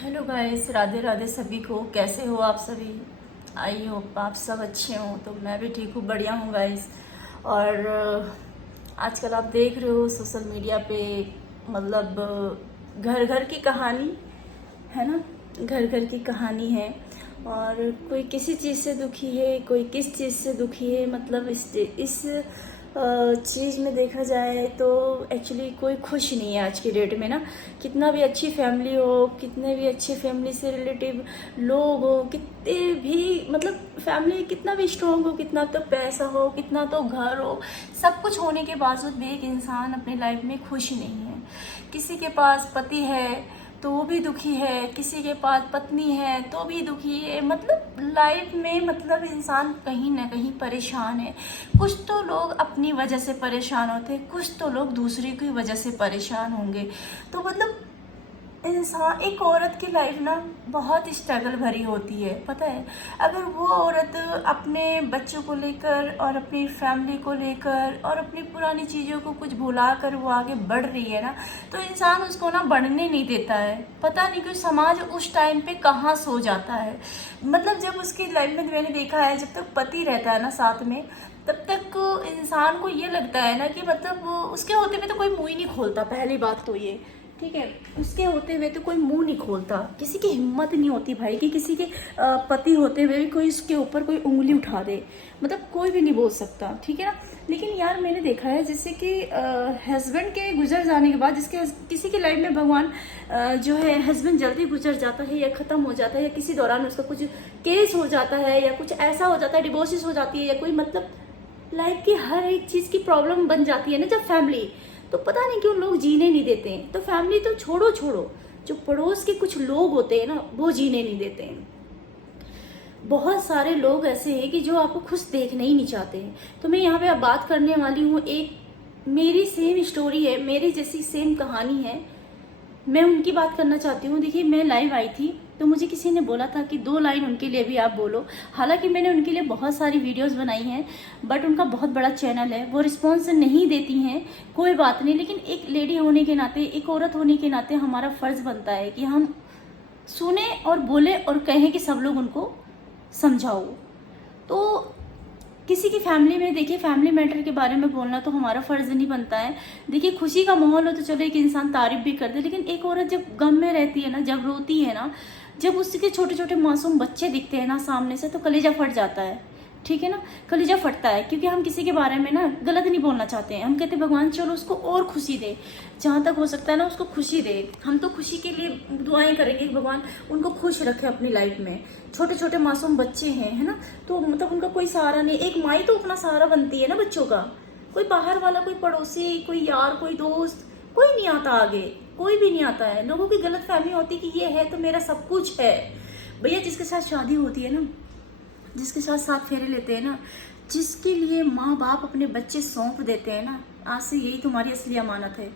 Hello guys, Radhe Radhe सभी को। कैसे हो आप सभी? आई होप आप सब अच्छे हो। तो मैं भी ठीक हूँ, बढ़िया हूँ गाइस। और आजकल आप देख रहे हो सोशल मीडिया पे, मतलब घर घर की कहानी है ना। घर घर की कहानी है, और कोई किसी चीज़ से दुखी है, कोई किस चीज़ से दुखी है। मतलब इस चीज़ में देखा जाए तो एक्चुअली कोई खुश नहीं है आज की डेट में ना। कितना भी अच्छी फैमिली हो, कितने भी अच्छे फैमिली से रिलेटिव लोग हो, कितने भी मतलब फैमिली कितना भी स्ट्रॉन्ग हो, कितना तो पैसा हो, कितना तो घर हो, सब कुछ होने के बावजूद भी एक इंसान अपनी लाइफ में खुश नहीं है। किसी के पास पति है तो वो भी दुखी है, किसी के पास पत्नी है तो भी दुखी है। मतलब लाइफ में मतलब इंसान कहीं ना कहीं परेशान है। कुछ तो लोग अपनी वजह से परेशान होते हैं, कुछ तो लोग दूसरे की वजह से परेशान होंगे। तो मतलब इंसान, एक औरत की लाइफ ना बहुत स्ट्रगल भरी होती है, पता है। अगर वो औरत अपने बच्चों को लेकर और अपनी फैमिली को लेकर और अपनी पुरानी चीज़ों को कुछ भुला कर वो आगे बढ़ रही है ना, तो इंसान उसको ना बढ़ने नहीं देता है। पता नहीं क्यों समाज उस टाइम पे कहाँ सो जाता है। मतलब जब उसकी लाइफ में मैंने देखा है, जब तक पति रहता है ना साथ में, तब तक इंसान को ये लगता है ना कि मतलब उसके होते हुए तो कोई मुंह ही नहीं खोलता। पहली बात तो ये, ठीक है, उसके होते हुए तो कोई मुंह नहीं खोलता। किसी की हिम्मत नहीं होती भाई कि किसी के पति होते हुए भी कोई उसके ऊपर कोई उंगली उठा दे। मतलब कोई भी नहीं बोल सकता, ठीक है ना। लेकिन यार मैंने देखा है जैसे कि हस्बैंड के गुजर जाने के बाद, जिसके किसी की लाइफ में भगवान जो है हस्बैंड जल्दी गुजर जाता है या ख़त्म हो जाता है, या किसी दौरान उसका कुछ केस हो जाता है या कुछ ऐसा हो जाता है, डिवोर्सेस हो जाती है, या कोई मतलब लाइफ की हर एक चीज़ की प्रॉब्लम बन जाती है ना जब फैमिली, तो पता नहीं क्यों लोग जीने नहीं देते हैं। तो फैमिली तो छोड़ो छोड़ो, जो पड़ोस के कुछ लोग होते हैं ना, वो जीने नहीं देते हैं। बहुत सारे लोग ऐसे हैं कि जो आपको खुश देखना ही नहीं चाहते हैं। तो मैं यहाँ पे अब बात करने वाली हूँ, एक मेरी सेम स्टोरी है, मेरी जैसी सेम कहानी है, मैं उनकी बात करना चाहती हूँ। देखिए, मैं लाइव आई थी तो मुझे किसी ने बोला था कि 2 लाइन उनके लिए भी आप बोलो। हालांकि मैंने उनके लिए बहुत सारी वीडियोस बनाई हैं, बट उनका बहुत बड़ा चैनल है, वो रिस्पॉन्स नहीं देती हैं। कोई बात नहीं, लेकिन एक लेडी होने के नाते, एक औरत होने के नाते हमारा फ़र्ज़ बनता है कि हम सुने और बोले और कहें कि सब लोग उनको समझाओ। तो किसी की फैमिली में, देखिए फैमिली मैटर के बारे में बोलना तो हमारा फर्ज नहीं बनता है। देखिए खुशी का माहौल हो तो चलो एक इंसान तारीफ भी कर दे, लेकिन एक औरत जब गम में रहती है ना, जब रोती है ना, जब उसके छोटे छोटे मासूम बच्चे दिखते हैं ना सामने से, तो कलेजा फट जाता है, ठीक है ना। कलेजा फटता है, क्योंकि हम किसी के बारे में ना गलत नहीं बोलना चाहते हैं। हम कहते हैं भगवान चलो उसको और खुशी दे, जहाँ तक हो सकता है ना उसको खुशी दे। हम तो खुशी के लिए दुआएं करेंगे कि भगवान उनको खुश रखे अपनी लाइफ में। छोटे छोटे मासूम बच्चे हैं, है ना, तो मतलब उनका कोई सहारा नहीं। एक माई तो अपना सहारा बनती है ना बच्चों का। कोई बाहर वाला, कोई पड़ोसी, कोई यार, कोई दोस्त, कोई नहीं आता आगे, कोई भी नहीं आता है। लोगों की गलत फहमी होती है कि ये है तो मेरा सब कुछ है। भैया जिसके साथ शादी होती है ना, जिसके साथ साथ फेरे लेते हैं ना, जिसके लिए माँ बाप अपने बच्चे सौंप देते हैं ना, आज से यही तुम्हारी असली अमानत है,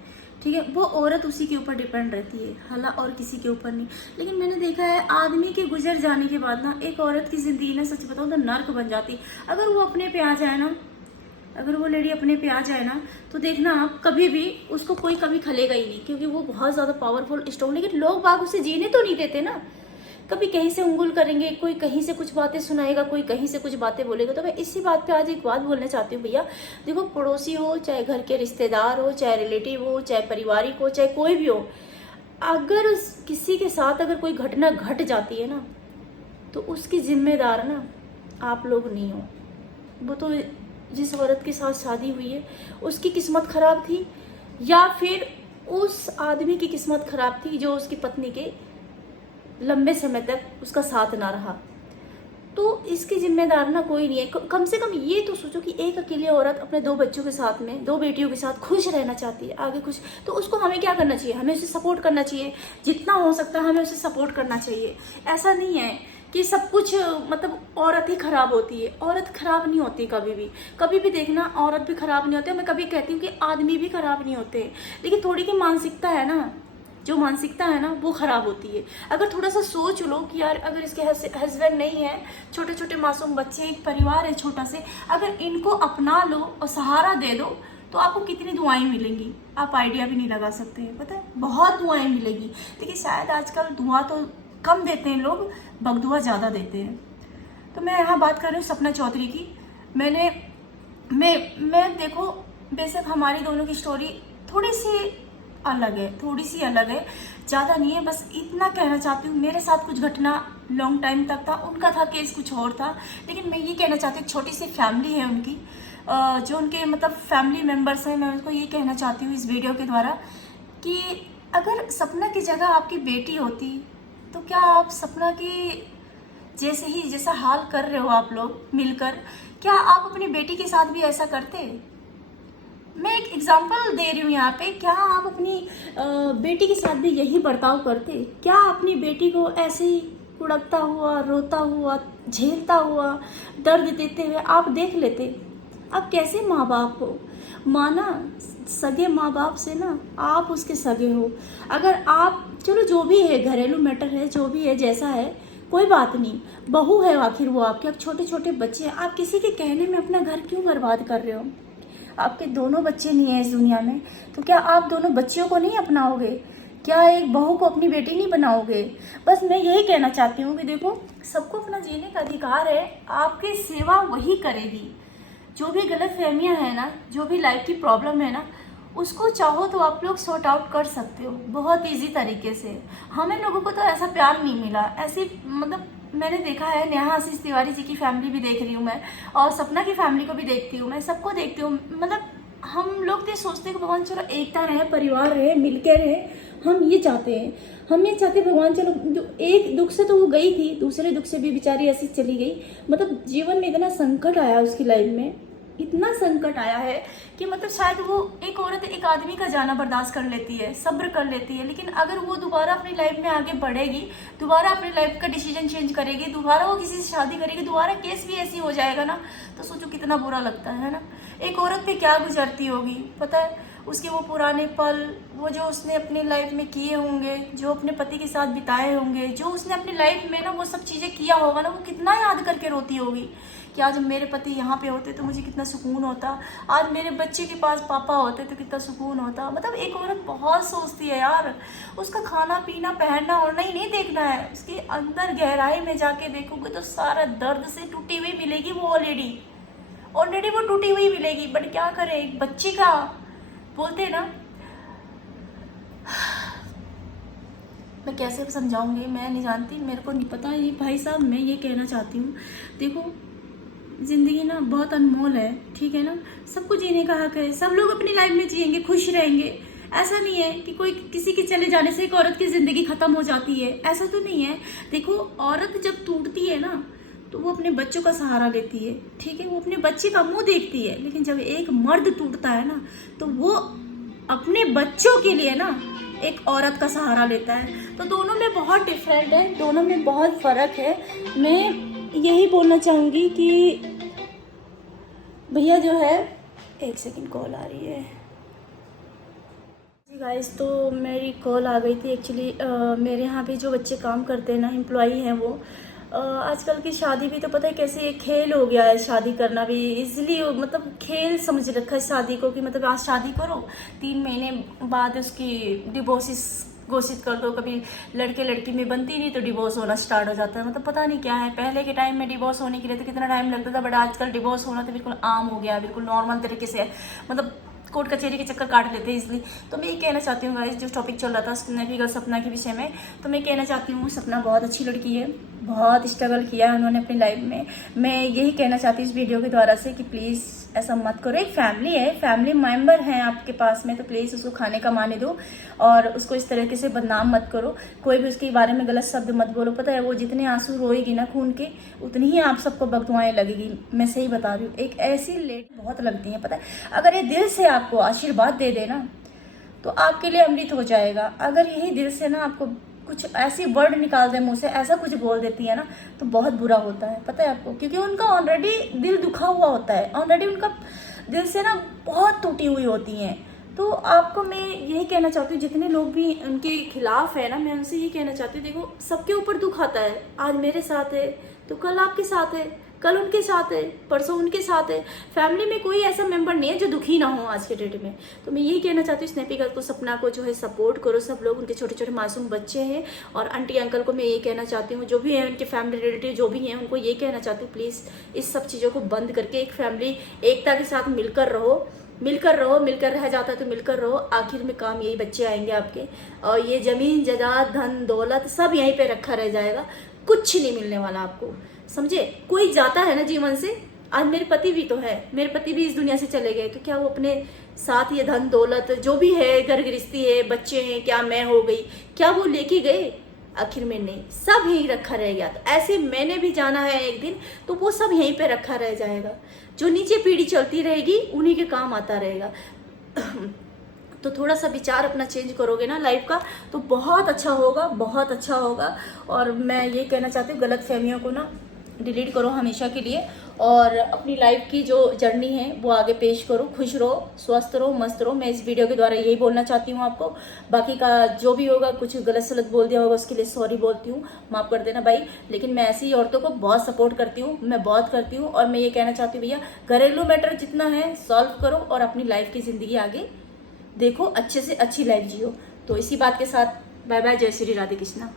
ठीक है। वो औरत उसी के ऊपर डिपेंड रहती है, हाला और किसी के ऊपर नहीं। लेकिन मैंने देखा है आदमी के गुजर जाने के बाद ना एक औरत की ज़िंदगी ना, सच बताऊँ तो नर्क बन जाती। अगर वो अपने पे आ जाए ना, अगर वो लेडी अपने पे आ जाए ना, तो देखना आप कभी भी उसको कोई कभी खलेगा ही नहीं, क्योंकि वो बहुत ज़्यादा पावरफुल स्ट्रॉन्ग। लेकिन लोग बाग उसे जीने तो नहीं देते ना। कभी कहीं से उंगल करेंगे, कोई कहीं से कुछ बातें सुनाएगा, कोई कहीं से कुछ बातें बोलेगा। तो मैं इसी बात पे आज एक बात बोलना चाहती हूँ भैया। देखो, पड़ोसी हो, चाहे घर के रिश्तेदार हो, चाहे रिलेटिव हो, चाहे पारिवारिक हो, चाहे कोई भी हो, अगर किसी के साथ अगर कोई घटना घट जाती है ना, तो उसकी जिम्मेदार ना आप लोग नहीं हो। वो तो जिस औरत के साथ शादी हुई है उसकी किस्मत खराब थी, या फिर उस आदमी की किस्मत खराब थी जो उसकी पत्नी के लंबे समय तक उसका साथ ना रहा। तो इसकी जिम्मेदार ना कोई नहीं है। कम से कम ये तो सोचो कि एक अकेली औरत अपने 2 बच्चों के साथ में, 2 बेटियों के साथ खुश रहना चाहती है, आगे खुश, तो उसको हमें क्या करना चाहिए? हमें उसे सपोर्ट करना चाहिए, जितना हो सकता है हमें उसे सपोर्ट करना चाहिए। ऐसा नहीं है कि सब कुछ मतलब औरत ही खराब होती है। औरत खराब नहीं होती कभी भी। कभी भी देखना, औरत भी खराब नहीं होती। मैं कभी कहती हूँ कि आदमी भी खराब नहीं होते, लेकिन थोड़ी की मानसिकता है ना, जो मानसिकता है ना वो खराब होती है। अगर थोड़ा सा सोच लो कि यार अगर इसके हस्बैंड नहीं है, छोटे छोटे मासूम बच्चे, एक परिवार है छोटा से, अगर इनको अपना लो और सहारा दे दो, तो आपको कितनी दुआएं मिलेंगी आप आइडिया भी नहीं लगा सकते हैं। पता है, बहुत दुआएं मिलेगी। देखिए शायद आजकल दुआ तो कम देते हैं लोग, बगदुआ ज़्यादा देते हैं। तो मैं यहाँ बात कर रही हूँ सपना चौधरी की। मैं देखो, बेशक हमारी दोनों की स्टोरी थोड़ी सी अलग है, ज़्यादा नहीं है। बस इतना कहना चाहती हूँ, मेरे साथ कुछ घटना लॉन्ग टाइम तक था, उनका था केस कुछ और था। लेकिन मैं ये कहना चाहती हूँ, छोटी सी फैमिली है उनकी, जो उनके मतलब फैमिली मेम्बर्स हैं, मैं उनको ये कहना चाहती हूँ इस वीडियो के द्वारा कि अगर सपना की जगह आपकी बेटी होती तो क्या आप सपना की जैसा हाल कर रहे हो आप लोग मिलकर, क्या आप अपनी बेटी के साथ भी ऐसा करते? मैं एक एग्जांपल दे रही हूँ यहाँ पे। क्या आप अपनी बेटी के साथ भी यही बर्ताव करते? क्या अपनी बेटी को ऐसे ही कुड़कता हुआ, रोता हुआ, झेलता हुआ, दर्द देते हुए आप देख लेते? आप कैसे माँ बाप हो? माना सगे माँ बाप से ना आप उसके सगे हो। अगर आप, चलो जो भी है, घरेलू मैटर है, जो भी है, जैसा है, कोई बात नहीं, बहू है आखिर वो आपके। अब छोटे छोटे बच्चे हैं, आप किसी के कहने में अपना घर क्यों बर्बाद कर रहे हो? आपके दोनों बच्चे नहीं है इस दुनिया में, तो क्या आप दोनों बच्चियों को नहीं अपनाओगे? क्या एक बहू को अपनी बेटी नहीं बनाओगे? बस मैं यही कहना चाहती हूँ कि देखो, सबको अपना जीने का अधिकार है, आपकी सेवा वही करेगी। जो भी गलत फहमियाँ हैं ना, जो भी लाइफ की प्रॉब्लम है ना, उसको चाहो तो आप लोग सॉर्ट आउट कर सकते हो बहुत इजी तरीके से। हमें लोगों को तो ऐसा प्यार नहीं मिला, ऐसी मतलब मैंने देखा है, नेहा आशीष तिवारी जी की फैमिली भी देख रही हूँ मैं, और सपना की फैमिली को भी देखती हूँ मैं, सबको देखती हूँ। मतलब हम लोग तो सोचते हैं कि भगवान चलो एकता रहे, परिवार रहे, मिलके रहे, हम ये चाहते हैं। हम ये चाहते भगवान चलो, जो एक दुख से तो वो गई थी, दूसरे दुख से भी बेचारी ऐसी चली गई। मतलब जीवन में इतना संकट आया उसकी लाइफ में, इतना संकट आया है कि मतलब शायद वो एक औरत एक आदमी का जाना बर्दाश्त कर लेती है, सब्र कर लेती है, लेकिन अगर वो दोबारा अपनी लाइफ में आगे बढ़ेगी, दोबारा अपनी लाइफ का डिसीजन चेंज करेगी, दोबारा वो किसी से शादी करेगी, दोबारा केस भी ऐसी हो जाएगा ना, तो सोचो कितना बुरा लगता है ना। एक औरत पे क्या गुजरती होगी, पता है? उसके वो पुराने पल, वो जो उसने अपनी लाइफ में किए होंगे, जो अपने पति के साथ बिताए होंगे, जो उसने अपनी लाइफ में ना वो सब चीज़ें किया होगा ना, वो कितना याद करके रोती होगी कि आज मेरे पति यहाँ पे होते तो मुझे कितना सुकून होता, आज मेरे बच्चे के पास पापा होते तो कितना सुकून होता। मतलब एक औरत बहुत सोचती है यार, उसका खाना पीना पहनना ओढ़ना ही नहीं देखना है, उसके अंदर गहराई में जाके देखोगे तो सारा दर्द से टूटी हुई मिलेगी वो, ऑलरेडी वो टूटी हुई मिलेगी। बट क्या करे, एक बच्चे का बोलते ना, मैं कैसे समझाऊंगी, मैं नहीं जानती, मेरे को नहीं पता। ये भाई साहब, मैं ये कहना चाहती हूँ, देखो ज़िंदगी ना बहुत अनमोल है, ठीक है ना? सबको जीने का हक है, सब लोग अपनी लाइफ में जिएंगे, खुश रहेंगे। ऐसा नहीं है कि कोई किसी के चले जाने से एक औरत की ज़िंदगी ख़त्म हो जाती है, ऐसा तो नहीं है। देखो, औरत जब टूटती है ना तो वो अपने बच्चों का सहारा लेती है, ठीक है? वो अपने बच्चे का मुंह देखती है। लेकिन जब एक मर्द टूटता है ना तो वो अपने बच्चों के लिए ना एक औरत का सहारा लेता है। तो दोनों में बहुत डिफरेंट है, दोनों में बहुत फ़र्क है। मैं यही बोलना चाहूँगी कि भैया जो है, एक सेकंड कॉल आ रही है जी गाइस। तो मेरी कॉल आ गई थी एक्चुअली। मेरे यहाँ पे जो बच्चे काम करते हैं ना, एम्प्लॉई हैं वो, आजकल की शादी भी तो पता है कैसे एक खेल हो गया है, शादी करना भी इसलिए मतलब खेल समझ रखा है शादी को, कि मतलब आज शादी करो, 3 महीने बाद उसकी डिवोर्स घोषित कर दो। कभी लड़के लड़की में बनती नहीं तो डिवोर्स होना स्टार्ट हो जाता है। मतलब पता नहीं क्या है, पहले के टाइम में डिवोर्स होने के लिए तो कितना टाइम लगता था, बट आजकल डिवोर्स होना तो बिल्कुल आम हो गया है, बिल्कुल नॉर्मल तरीके से है। मतलब कोर्ट कचहरी के चक्कर काट लेते हैं इसलिए। तो मैं ये कहना चाहती हूँ गाइस, जो टॉपिक चल रहा था स्नैपी गर्ल सपना के विषय में, तो मैं कहना चाहती हूँ सपना बहुत अच्छी लड़की है, बहुत स्ट्रगल किया है उन्होंने अपनी लाइफ में। मैं यही कहना चाहती हूँ इस वीडियो के द्वारा से कि प्लीज़ ऐसा मत करो। एक फैमिली है, फैमिली मेम्बर हैं आपके पास में, तो प्लीज़ उसको खाने का माने दो और उसको इस तरीके से बदनाम मत करो। कोई भी उसके बारे में गलत शब्द मत बोलो। पता है वो जितने आंसू रोएगी ना खून के, उतनी ही आप सबको बददुआएं लगेगी। मैं सही बता रही हूँ, एक ऐसी लेडी बहुत लगती है। पता है अगर ये दिल से आपको आशीर्वाद दे देना तो आपके लिए अमृत हो जाएगा। अगर यही दिल से ना आपको कुछ ऐसी वर्ड निकाल दे मुंह से, ऐसा कुछ बोल देती है ना, तो बहुत बुरा होता है। पता है आपको, क्योंकि उनका ऑलरेडी दिल दुखा हुआ होता है, ऑलरेडी उनका दिल से ना बहुत टूटी हुई होती हैं। तो आपको मैं यही कहना चाहती हूँ, जितने लोग भी उनके खिलाफ है ना, मैं उनसे ये कहना चाहती हूँ, देखो सबके ऊपर दुख आता है। आज मेरे साथ है तो कल आपके साथ है, कल उनके साथ है, परसों उनके साथ है। फैमिली में कोई ऐसा मेंबर नहीं है जो दुखी ना हो आज के डेट में। तो मैं यही कहना चाहती हूँ स्नैपी गर्ल को, सपना को जो है सपोर्ट करो सब लोग। उनके छोटे छोटे मासूम बच्चे हैं, और आंटी अंकल को मैं ये कहना चाहती हूँ, जो भी है उनके फैमिली रिलेटिव जो भी हैं, उनको ये कहना चाहती हूँ प्लीज़ इस सब चीज़ों को बंद करके एक फैमिली एकता के साथ मिलकर रहो, मिलकर रहो। मिलकर रह जाता है तो मिलकर रहो, आखिर में काम यही बच्चे आएंगे आपके, और ये जमीन जायदाद धन दौलत सब यहीं पे रखा रह जाएगा, कुछ नहीं मिलने वाला आपको, समझे। कोई जाता है ना जीवन से, आज मेरे पति भी तो है, मेरे पति भी इस दुनिया से चले गए, तो क्या वो अपने साथ ये धन दौलत जो भी है, घर गृहस्थी है, बच्चे हैं, क्या मैं हो गई, क्या वो लेके गए? आखिर में नहीं, सब यहीं रखा रह गया। तो ऐसे मैंने भी जाना है एक दिन, तो वो सब यहीं पे रखा रह जाएगा। जो नीचे पीढ़ी चलती रहेगी उन्हीं के काम आता रहेगा। तो थोड़ा सा विचार अपना चेंज करोगे ना लाइफ का, तो बहुत अच्छा होगा, बहुत अच्छा होगा। और मैं ये कहना चाहती हूँ गलत फहमियों को ना डिलीट करो हमेशा के लिए, और अपनी लाइफ की जो जर्नी है वो आगे पेश करो। खुश रहो, स्वस्थ रहो, मस्त रहो। मैं इस वीडियो के द्वारा यही बोलना चाहती हूँ आपको। बाकी का जो भी होगा, कुछ गलत सलत बोल दिया होगा उसके लिए सॉरी बोलती हूँ, माफ़ कर देना भाई। लेकिन मैं ऐसी औरतों को बहुत सपोर्ट करती हूँ, मैं बहुत करती हूँ। और मैं ये कहना चाहती हूँ भैया, घरेलू मैटर जितना है सॉल्व करो और अपनी लाइफ की ज़िंदगी आगे देखो, अच्छे से अच्छी लाइफ जियो। तो इसी बात के साथ बाय बाय, जय श्री राधे कृष्णा।